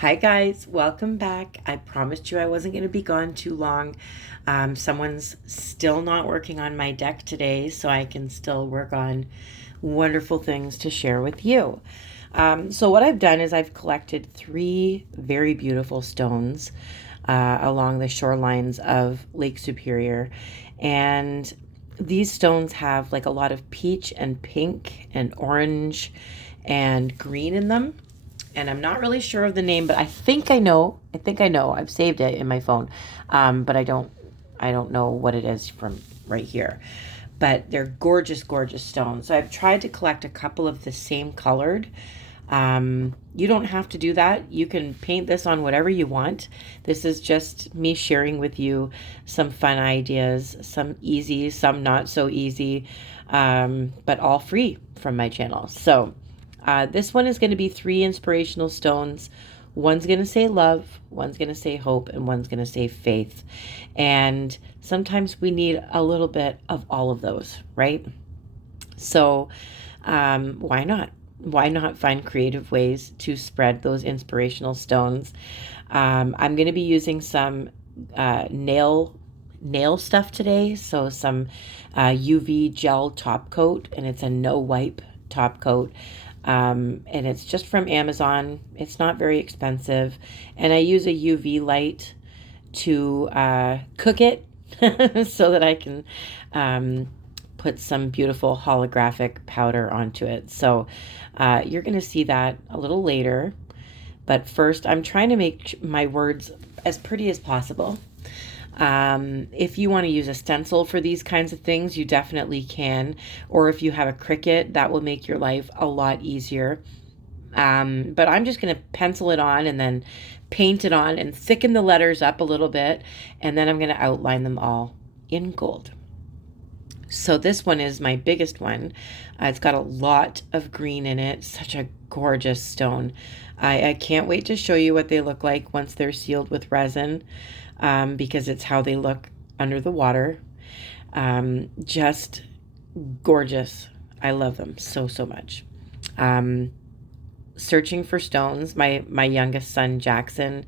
Hi guys, welcome back. I promised you I wasn't going to be gone too long. Someone's still not working on my deck today, so I can still work on wonderful things to share with you. So what I've done is I've collected three very beautiful stones along the shorelines of Lake Superior, and these stones have like a lot of peach and pink and orange and green in them, and I'm not really sure of the name, but I think I know. I've saved it in my phone, but I don't know what it is from right here. But they're gorgeous, gorgeous stones. So I've tried to collect a couple of the same colored. You don't have to do that. You can paint this on whatever you want. This is just me sharing with you some fun ideas, some easy, some not so easy, but all free from my channel. So this one is going to be three inspirational stones. One's going to say love, one's going to say hope, and one's going to say faith. And sometimes we need a little bit of all of those, right? So why not? Why not find creative ways to spread those inspirational stones? I'm going to be using some nail stuff today. So some UV gel top coat, and it's a no wipe top coat. And it's just from Amazon. It's not very expensive. And I use a UV light to cook it so that I can put some beautiful holographic powder onto it. So you're going to see that a little later. But first, I'm trying to make my words as pretty as possible. If you want to use a stencil for these kinds of things, you definitely can. Or if you have a Cricut, that will make your life a lot easier. But I'm just going to pencil it on and then paint it on and thicken the letters up a little bit. And then I'm going to outline them all in gold. So this one is my biggest one. It's got a lot of green in it. Such a gorgeous stone. I can't wait to show you what they look like once they're sealed with resin, because it's how they look under the water. Just gorgeous. I love them so, so much. Searching for stones. My youngest son, Jackson,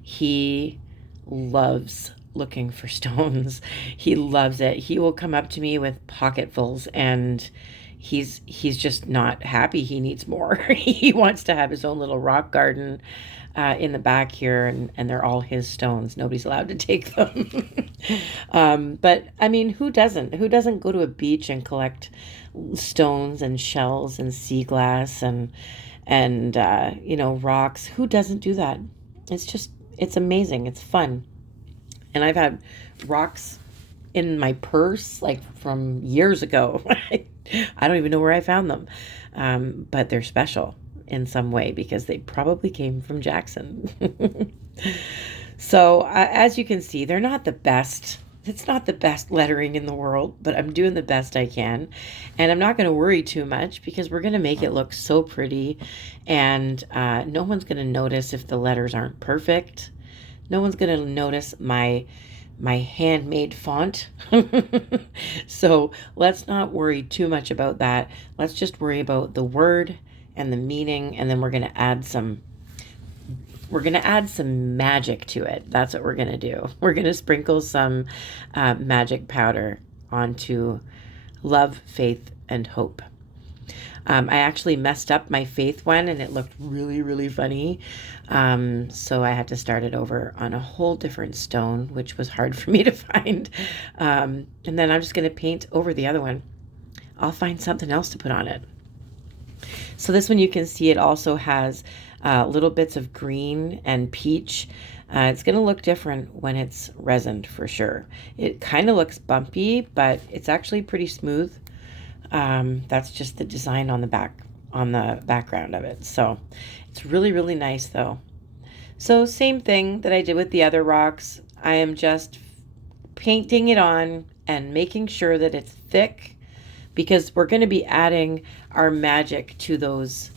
he loves looking for stones. He loves it. He will come up to me with pocketfuls, and he's just not happy. He needs more. He wants to have his own little rock garden in the back here, and they're all his stones. Nobody's allowed to take them. But I mean, who doesn't? Who doesn't go to a beach and collect stones and shells and sea glass and rocks? Who doesn't do that? It's amazing. It's fun. And I've had rocks in my purse like from years ago. I don't even know where I found them. But they're special in some way because they probably came from Jackson. So as you can see, they're not the best. It's not the best lettering in the world, but I'm doing the best I can. And I'm not going to worry too much because we're going to make it look so pretty. And no one's going to notice if the letters aren't perfect. No one's going to notice my handmade font. So let's not worry too much about that. Let's just worry about the word and the meaning, and then we're going to add some magic to it. That's what we're going to do. We're going to sprinkle some magic powder onto love, faith, and hope. I actually messed up my faith one, and it looked really, really funny. So I had to start it over on a whole different stone, which was hard for me to find. And then I'm just going to paint over the other one. I'll find something else to put on it. So this one, you can see it also has little bits of green and peach. It's going to look different when it's resined for sure. It kind of looks bumpy, but it's actually pretty smooth. That's just the design on the background of it. So it's really, really nice though. So same thing that I did with the other rocks. I am just painting it on and making sure that it's thick, because we're going to be adding our magic to those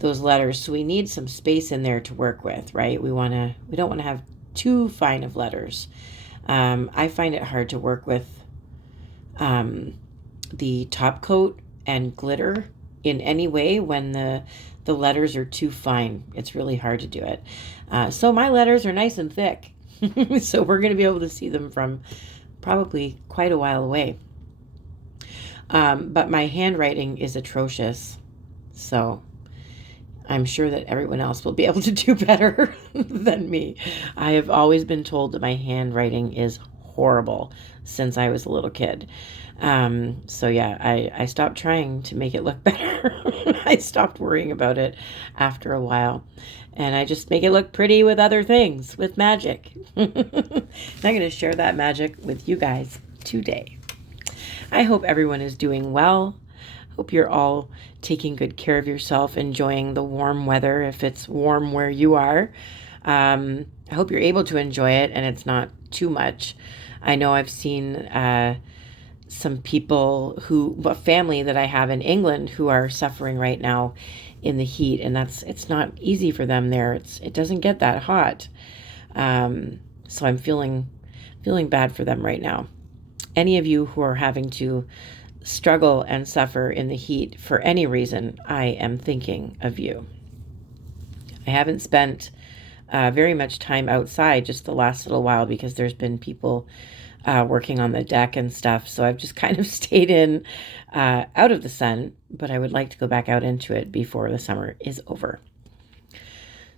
letters. So we need some space in there to work with, right? We don't want to have too fine of letters. I find it hard to work with the top coat and glitter in any way when the the letters are too fine. It's really hard to do it. So my letters are nice and thick. So we're going to be able to see them from probably quite a while away. But my handwriting is atrocious. So I'm sure that everyone else will be able to do better than me. I have always been told that my handwriting is horrible since I was a little kid. So yeah, I stopped trying to make it look better. I stopped worrying about it after a while. And I just make it look pretty with other things, with magic. I'm going to share that magic with you guys today. I hope everyone is doing well. Hope you're all taking good care of yourself, enjoying the warm weather if it's warm where you are. I hope you're able to enjoy it and it's not too much. I know I've seen some people family that I have in England who are suffering right now in the heat, and it's not easy for them there. It doesn't get that hot. So I'm feeling bad for them right now. Any of you who are having to struggle and suffer in the heat for any reason, I am thinking of you. I haven't spent very much time outside just the last little while because there's been people working on the deck and stuff. So I've just kind of stayed in out of the sun, but I would like to go back out into it before the summer is over.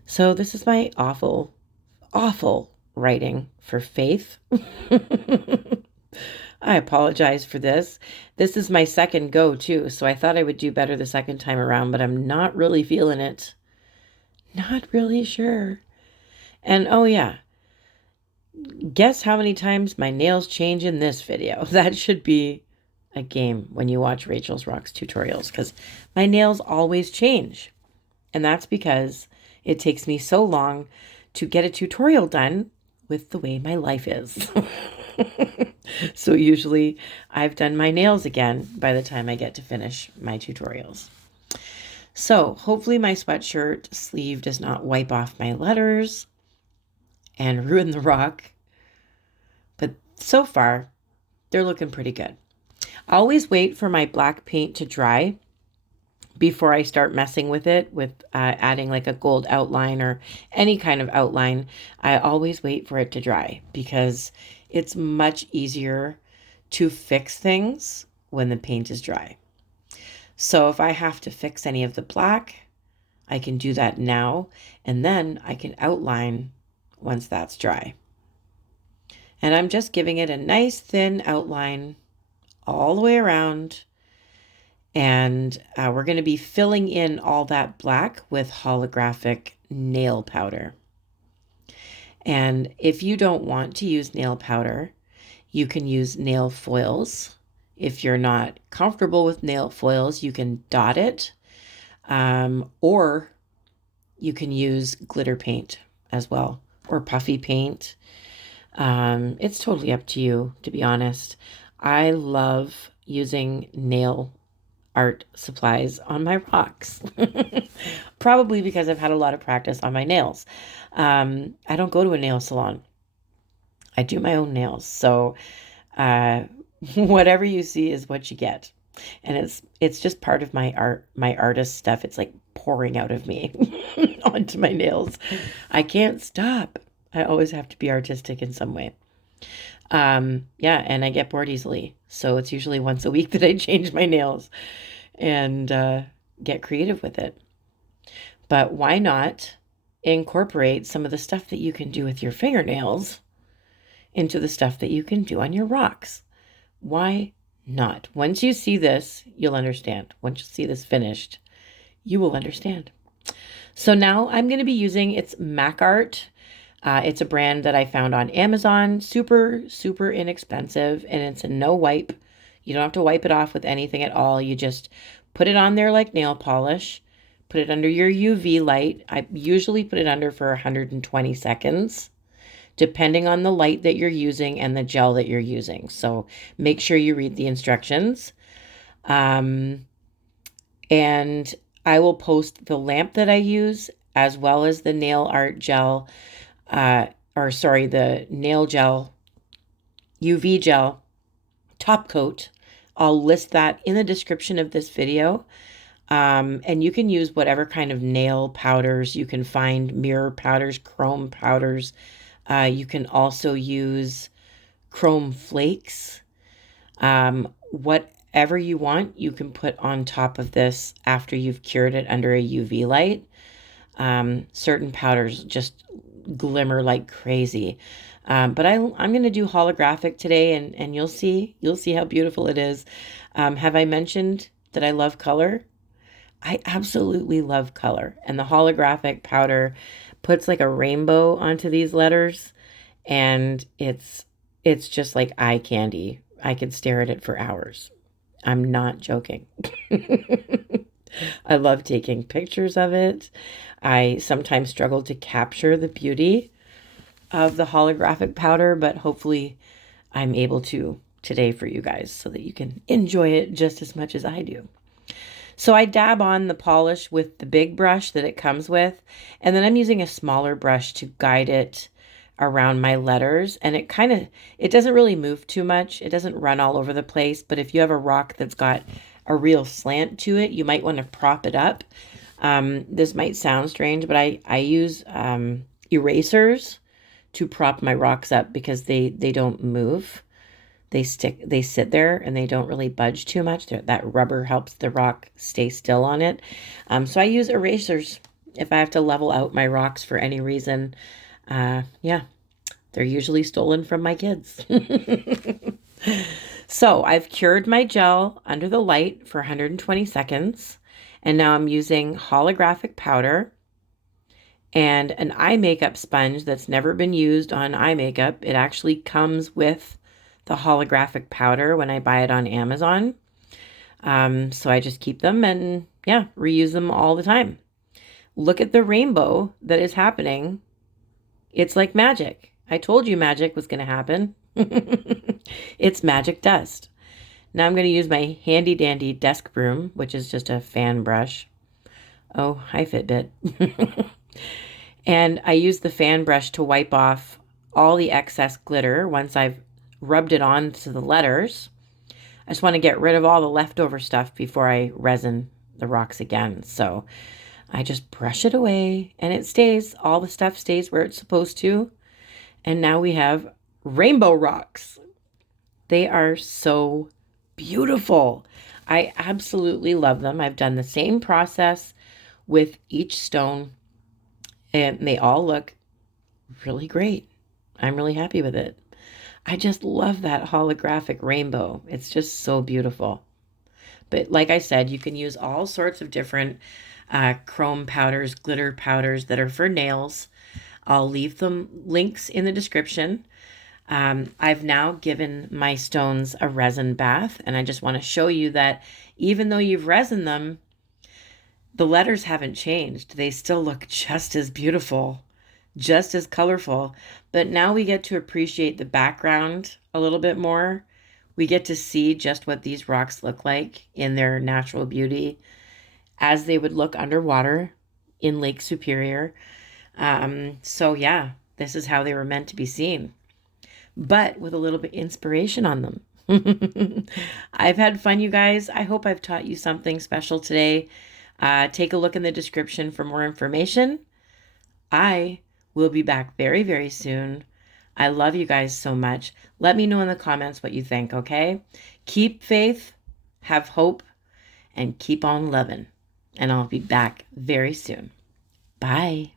So this is my awful, awful writing for Faith. I apologize for this. This is my second go too, so I thought I would do better the second time around, but I'm not really feeling it. Not really sure. And oh yeah, guess how many times my nails change in this video? That should be a game when you watch Rachel's Rocks tutorials, because my nails always change. And that's because it takes me so long to get a tutorial done with the way my life is. So usually I've done my nails again by the time I get to finish my tutorials. So hopefully my sweatshirt sleeve does not wipe off my letters and ruin the rock. But so far, they're looking pretty good. I always wait for my black paint to dry before I start messing with it, with adding like a gold outline or any kind of outline. I always wait for it to dry because it's much easier to fix things when the paint is dry. So if I have to fix any of the black, I can do that now, and then I can outline once that's dry. And I'm just giving it a nice thin outline all the way around. And we're going to be filling in all that black with holographic nail powder. And if you don't want to use nail powder, you can use nail foils. If you're not comfortable with nail foils, you can dot it, or you can use glitter paint as well, or puffy paint. It's totally up to you, to be honest. I love using nail art supplies on my rocks. Probably because I've had a lot of practice on my nails. I don't go to a nail salon. I do my own nails. So whatever you see is what you get. And it's just part of my artist stuff. It's like pouring out of me onto my nails. I can't stop. I always have to be artistic in some way. Yeah, and I get bored easily. So it's usually once a week that I change my nails and get creative with it. But why not incorporate some of the stuff that you can do with your fingernails into the stuff that you can do on your rocks? Why not? Once you see this, you'll understand. Once you see this finished, you will understand. So now I'm going to be using, it's MacArt. It's a brand that I found on Amazon. Super, super inexpensive. And it's a no wipe. You don't have to wipe it off with anything at all. You just put it on there like nail polish. Put it under your UV light. I usually put it under for 120 seconds, depending on the light that you're using and the gel that you're using. So make sure you read the instructions. And I will post the lamp that I use as well as the nail art gel, the nail gel, UV gel top coat. I'll list that in the description of this video. And you can use whatever kind of nail powders you can find, mirror powders, chrome powders. You can also use chrome flakes. Whatever you want, you can put on top of this after you've cured it under a UV light. Certain powders just glimmer like crazy. But I'm going to do holographic today, and you'll see how beautiful it is. Have I mentioned that I love color? I absolutely love color, and the holographic powder puts like a rainbow onto these letters, and it's just like eye candy. I could stare at it for hours. I'm not joking. I love taking pictures of it. I sometimes struggle to capture the beauty of the holographic powder, but hopefully I'm able to today for you guys so that you can enjoy it just as much as I do. So I dab on the polish with the big brush that it comes with, and then I'm using a smaller brush to guide it around my letters, and it doesn't really move too much. It doesn't run all over the place, but if you have a rock that's got a real slant to it, you might want to prop it up. This might sound strange, but I use erasers to prop my rocks up because they don't move. They sit there and they don't really budge too much. That rubber helps the rock stay still on it. So I use erasers if I have to level out my rocks for any reason. Yeah, they're usually stolen from my kids. So I've cured my gel under the light for 120 seconds. And now I'm using holographic powder and an eye makeup sponge that's never been used on eye makeup. It actually comes with the holographic powder when I buy it on Amazon. So I just keep them and yeah, reuse them all the time. Look at the rainbow that is happening. It's like magic. I told you magic was going to happen. It's magic dust. Now I'm going to use my handy dandy desk broom, which is just a fan brush. Oh, hi Fitbit. And I use the fan brush to wipe off all the excess glitter once I've rubbed it onto the letters. I just want to get rid of all the leftover stuff before I resin the rocks again. So I just brush it away and it stays. All the stuff stays where it's supposed to. And now we have rainbow rocks. They are so beautiful. I absolutely love them. I've done the same process with each stone and they all look really great. I'm really happy with it. I just love that holographic rainbow. It's just so beautiful. But like I said, you can use all sorts of different chrome powders, glitter powders that are for nails. I'll leave them links in the description. I've now given my stones a resin bath, and I just want to show you that even though you've resined them, the letters haven't changed. They still look just as beautiful, just as colorful, but now we get to appreciate the background a little bit more. We get to see just what these rocks look like in their natural beauty as they would look underwater in Lake Superior. So yeah, this is how they were meant to be seen, but with a little bit of inspiration on them. I've had fun, you guys. I hope I've taught you something special today. Take a look in the description for more information. I will be back very, very soon. I love you guys so much. Let me know in the comments what you think, okay? Keep faith, have hope, and keep on loving. And I'll be back very soon. Bye.